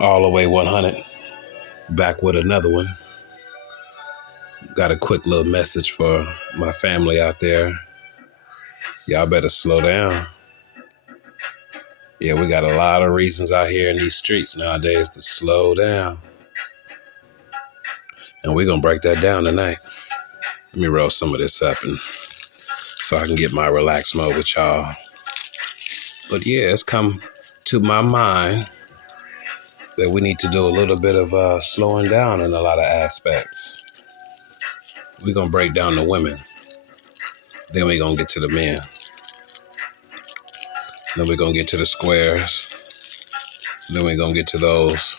All the way 100. Back with another one. Got a quick little message for my family out there. Y'all better slow down. Yeah, we got a lot of reasons out here in these streets nowadays to slow down. And we're going to break that down tonight. Let me roll some of this up and so I can get my relaxed mode with y'all. But yeah, it's come to my mind that we need to do a little bit of slowing down in a lot of aspects. We're going to break down the women. Then we're going to get to the men. Then we're going to get to the squares. Then we're going to get to those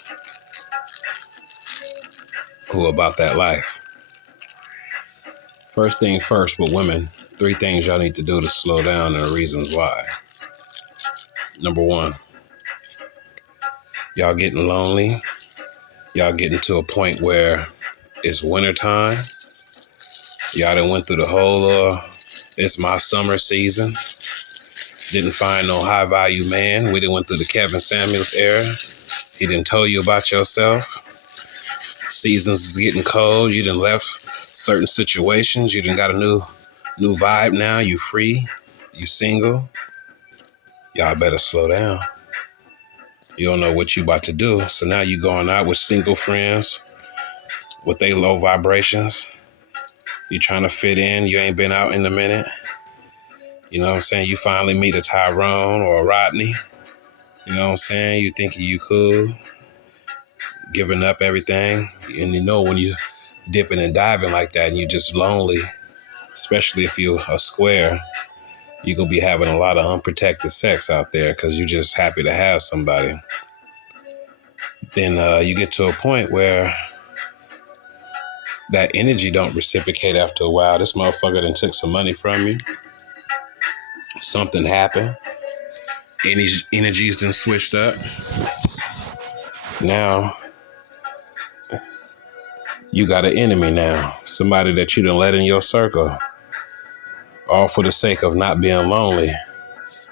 who are about that life. First thing first with women, 3 things y'all need to do to slow down and the reasons why. Number 1, y'all getting lonely. Y'all getting to a point where it's wintertime. Y'all done went through the whole it's my summer season. Didn't find no high value man. We done went through the Kevin Samuels era. He done told you about yourself. Seasons is getting cold. You done left certain situations. You done got a new vibe now. You free. You single. Y'all better slow down. You don't know what you about to do. So now you going out with single friends with they low vibrations. You trying to fit in. You ain't been out in a minute. You know what I'm saying? You finally meet a Tyrone or a Rodney. You know what I'm saying? You thinking you cool. Giving up everything. And you know when you dipping and diving like that and you just lonely, especially if you're a square, you're going to be having a lot of unprotected sex out there because you're just happy to have somebody. Then you get to a point where that energy don't reciprocate after a while. This motherfucker done took some money from you. Something happened. Energy's done switched up. Now, you got an enemy now. Somebody that you done let in your circle. All for the sake of not being lonely.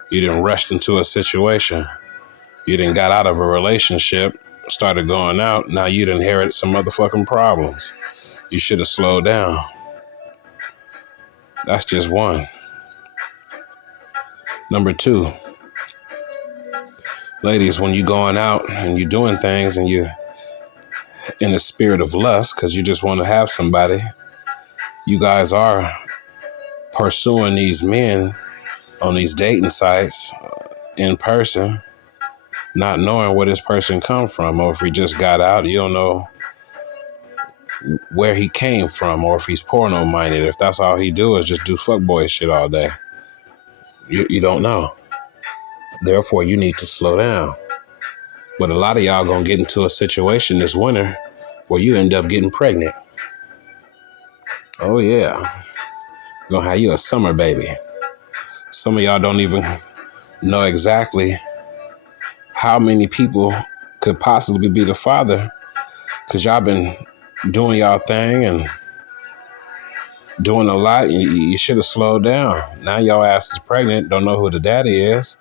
You done rushed into a situation. You done got out of a relationship, started going out. Now you done inherited some motherfucking problems. You should have slowed down. That's just one. Number 2, ladies, when you going out and you doing things and you in the spirit of lust because you just want to have somebody, you guys are pursuing these men on these dating sites in person, not knowing where this person come from, or if he just got out, you don't know where he came from, or if he's porno minded, if that's all he do is just do fuckboy shit all day. You don't know. Therefore, you need to slow down. But a lot of y'all gonna get into a situation this winter where you end up getting pregnant. Oh yeah. Gonna have you a summer baby. Some of y'all don't even know exactly how many people could possibly be the father because y'all been doing y'all thing and doing a lot. You should have slowed down. Now y'all ass is pregnant, don't know who the daddy is.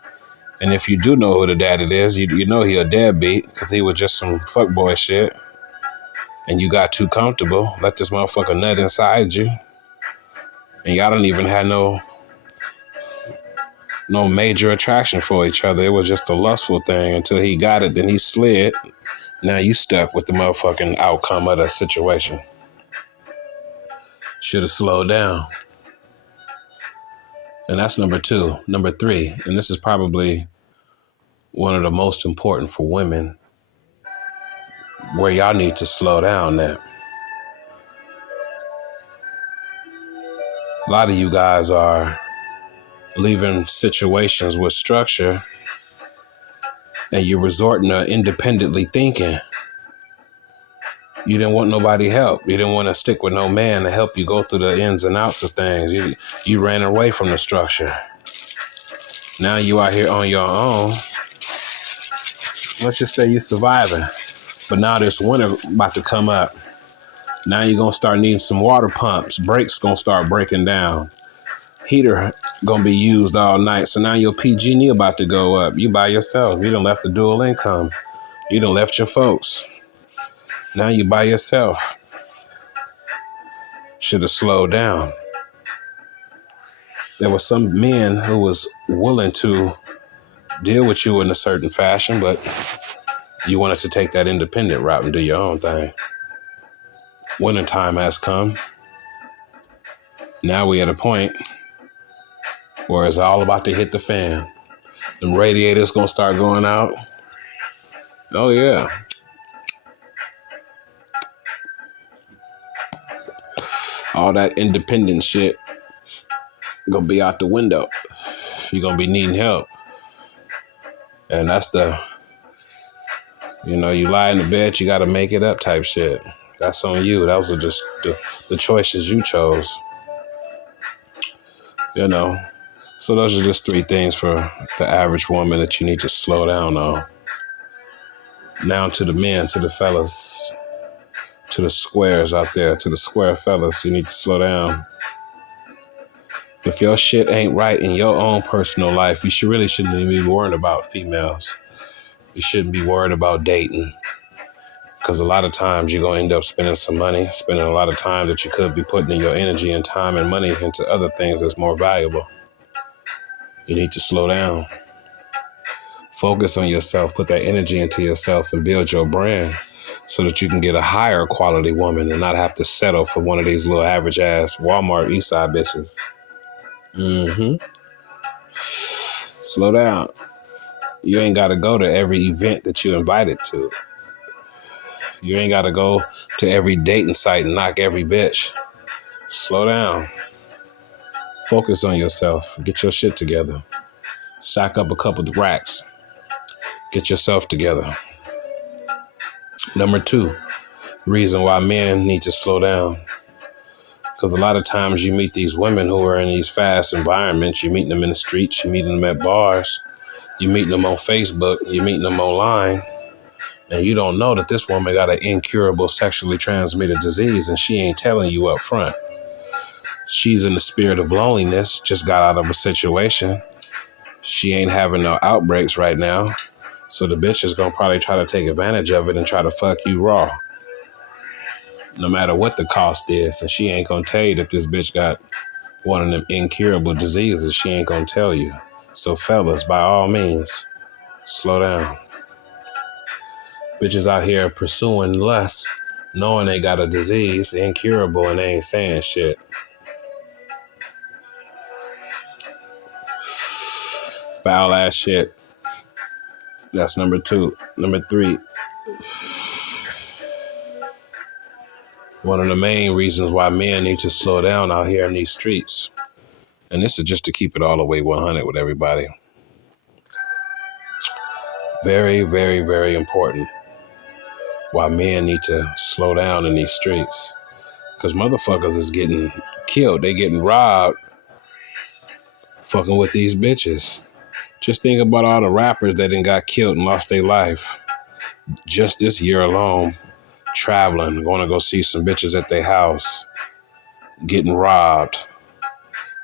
And if you do know who the daddy is, you know he a deadbeat because he was just some fuckboy shit. And you got too comfortable. Let this motherfucker nut inside you. And y'all don't even have no major attraction for each other. It was just a lustful thing until he got it. Then he slid. Now you stuck with the motherfucking outcome of the situation. Should have slowed down. And that's number 2. Number 3, and this is probably one of the most important for women, where y'all need to slow down at. A lot of you guys are leaving situations with structure and you're resorting to independently thinking. You didn't want nobody help. You didn't want to stick with no man to help you go through the ins and outs of things. You ran away from the structure. Now you out here on your own. Let's just say you're surviving. But now this winter about to come up. Now you're going to start needing some water pumps. Brakes going to start breaking down. Heater going to be used all night. So now your PG&E about to go up. You by yourself. You done left the dual income. You done left your folks. Now you by yourself. Should have slowed down. There were some men who was willing to deal with you in a certain fashion, but you wanted to take that independent route and do your own thing. Winter time has come. Now we at a point where it's all about to hit the fan. Them radiators gonna start going out. Oh yeah. All that independent shit gonna be out the window. You're gonna be needing help. And that's you lie in the bed, you gotta make it up type shit. That's on you. Those are just the choices you chose. So those are just 3 things for the average woman that you need to slow down on. Now to the men, to the fellas, to the squares out there, to the square fellas, you need to slow down. If your shit ain't right in your own personal life, you really shouldn't even be worried about females. You shouldn't be worried about dating. Because a lot of times you're going to end up spending some money, spending a lot of time that you could be putting in your energy and time and money into other things that's more valuable. You need to slow down. Focus on yourself, put that energy into yourself and build your brand so that you can get a higher quality woman and not have to settle for one of these little average ass Walmart Eastside bitches. Slow down. You ain't got to go to every event that you invited to. You ain't got to go to every dating site and knock every bitch. Slow down. Focus on yourself. Get your shit together. Stack up a couple of racks. Get yourself together. Number 2, reason why men need to slow down. Because a lot of times you meet these women who are in these fast environments. You meet them in the streets. You meet them at bars. You meet them on Facebook. You meet them online. And you don't know that this woman got an incurable sexually transmitted disease and she ain't telling you up front. She's in the spirit of loneliness, just got out of a situation. She ain't having no outbreaks right now. So the bitch is going to probably try to take advantage of it and try to fuck you raw. No matter what the cost is. And she ain't going to tell you that this bitch got one of them incurable diseases. She ain't going to tell you. So fellas, by all means, slow down. Bitches out here pursuing lust, knowing they got a disease, incurable, and they ain't saying shit. Foul ass shit. That's number 2. Number 3. One of the main reasons why men need to slow down out here in these streets. And this is just to keep it all the way 100 with everybody. Very, very, very important. Why men need to slow down in these streets. Because motherfuckers is getting killed. They getting robbed. Fucking with these bitches. Just think about all the rappers that done got killed and lost their life. Just this year alone. Traveling. Going to go see some bitches at their house. Getting robbed.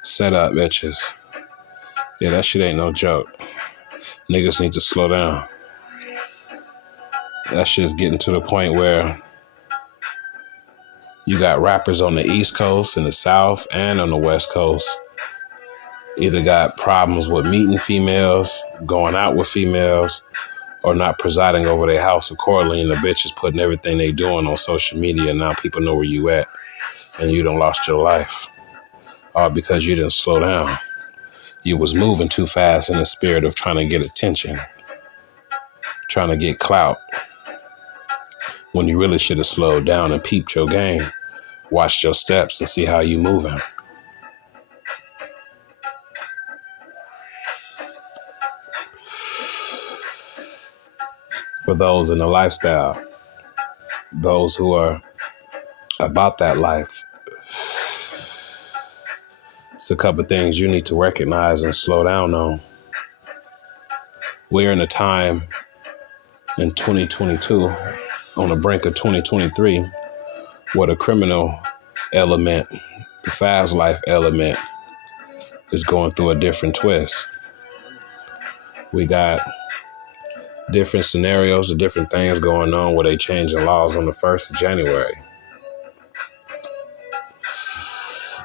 Set up bitches. Yeah, that shit ain't no joke. Niggas need to slow down. That shit's getting to the point where you got rappers on the East Coast, in the South, and on the West Coast. Either got problems with meeting females, going out with females, or not presiding over their house accordingly, and the bitch is putting everything they doing on social media. Now people know where you at, and you done lost your life. All because you didn't slow down. You was moving too fast in the spirit of trying to get attention, trying to get clout, when you really should have slowed down and peeped your game, watched your steps and see how you moving. For those in the lifestyle, those who are about that life, it's a couple of things you need to recognize and slow down on. We're in a time in 2022, on the brink of 2023, where the criminal element, the fast life element, is going through a different twist. We got different scenarios, the different things going on where they changing laws on the 1st of January.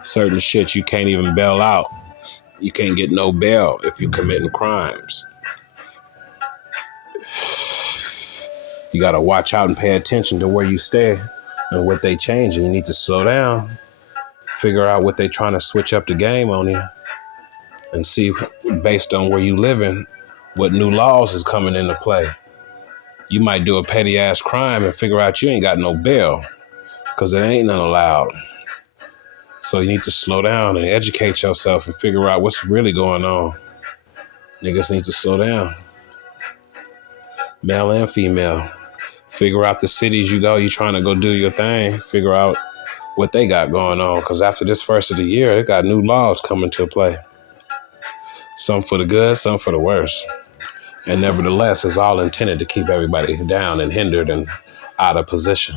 Certain shit you can't even bail out. You can't get no bail if you're committing crimes. You got to watch out and pay attention to where you stay and what they change. And you need to slow down, figure out what they trying to switch up the game on you, and see based on where you living, what new laws is coming into play. You might do a petty ass crime and figure out you ain't got no bail because it ain't none allowed. So you need to slow down and educate yourself and figure out what's really going on. Niggas need to slow down. Male and female. Figure out the cities you trying to go do your thing. Figure out what they got going on. Because after this 1st of the year, they got new laws coming to play. Some for the good, some for the worse. And nevertheless, it's all intended to keep everybody down and hindered and out of position.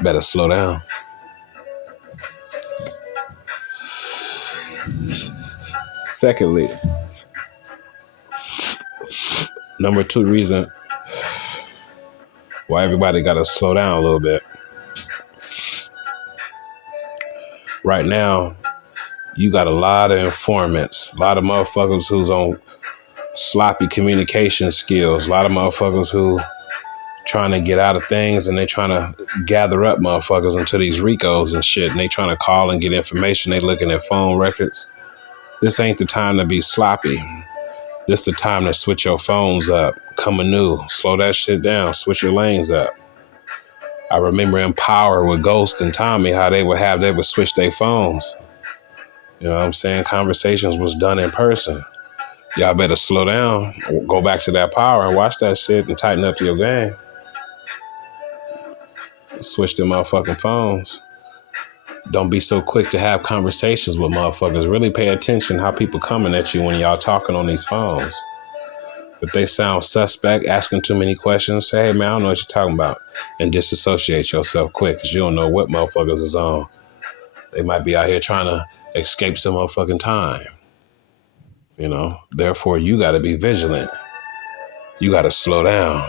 Better slow down. Secondly, number 2 reason why everybody got to slow down a little bit. Right now, you got a lot of informants, a lot of motherfuckers who's on sloppy communication skills, a lot of motherfuckers who trying to get out of things and they trying to gather up motherfuckers into these RICOs and shit, and they trying to call and get information. They looking at phone records. This ain't the time to be sloppy. This the time to switch your phones up. Come anew. Slow that shit down. Switch your lanes up. I remember in Power with Ghost and Tommy how they would switch their phones. You know what I'm saying? Conversations was done in person. Y'all better slow down. Go back to that Power and watch that shit and tighten up your game. Switch them motherfucking phones. Don't be so quick to have conversations with motherfuckers. Really pay attention how people coming at you when y'all talking on these phones. If they sound suspect, asking too many questions, say, hey man, I don't know what you're talking about. And disassociate yourself quick because you don't know what motherfuckers is on. They might be out here trying to escape some motherfucking time. You know, therefore you got to be vigilant. You got to slow down.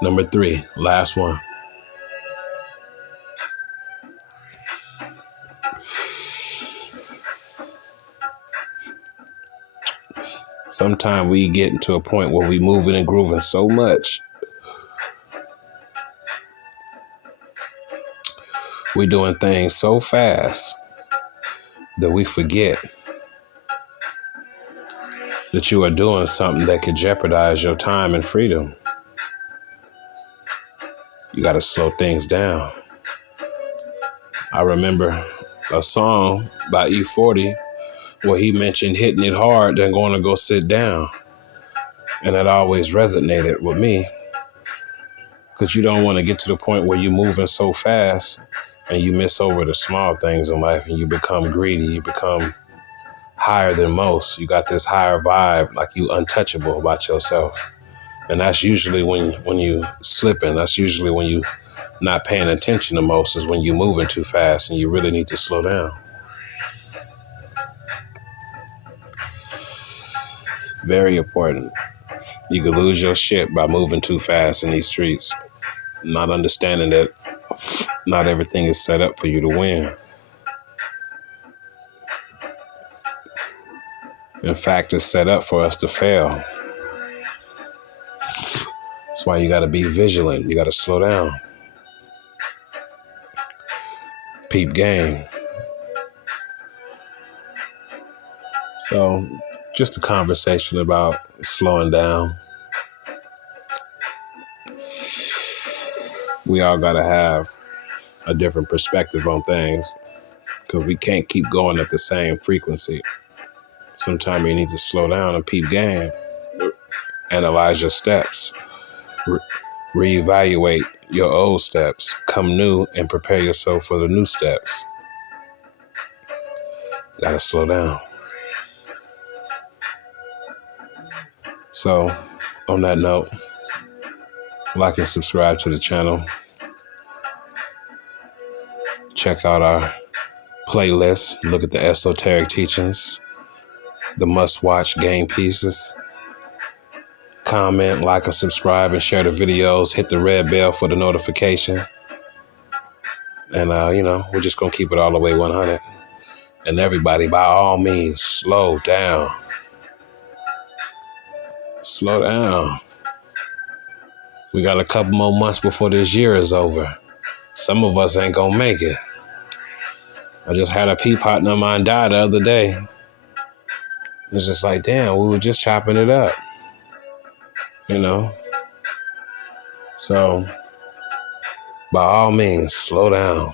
Number 3, last one. Sometimes we get into a point where we moving and grooving so much. We doing things so fast that we forget that you are doing something that could jeopardize your time and freedom. You got to slow things down. I remember a song by E40 where he mentioned hitting it hard, then going to go sit down. And that always resonated with me because you don't want to get to the point where you're moving so fast and you miss over the small things in life and you become greedy. You become higher than most. You got this higher vibe, like you untouchable about yourself. And that's usually when you slipping. That's usually when you not paying attention the most, is when you're moving too fast and you really need to slow down. Very important. You could lose your shit by moving too fast in these streets, not understanding that not everything is set up for you to win. In fact, it's set up for us to fail. That's why you got to be vigilant. You got to slow down. Peep game. So, just a conversation about slowing down. We all got to have a different perspective on things because we can't keep going at the same frequency. Sometimes you need to slow down and peep game. Analyze your steps. Reevaluate your old steps. Come new and prepare yourself for the new steps. Gotta slow down. So, on that note, like and subscribe to the channel. Check out our playlist. Look at the esoteric teachings, the must-watch game pieces. comment, like, and subscribe, and share the videos. Hit the red bell for the notification. And, we're just going to keep it all the way 100. And everybody, by all means, slow down. Slow down. We got a couple more months before this year is over. Some of us ain't going to make it. I just had a pea partner of mine die the other day. It's just like, damn, we were just chopping it up. So, by all means, slow down.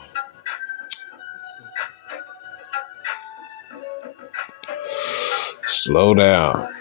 Slow down.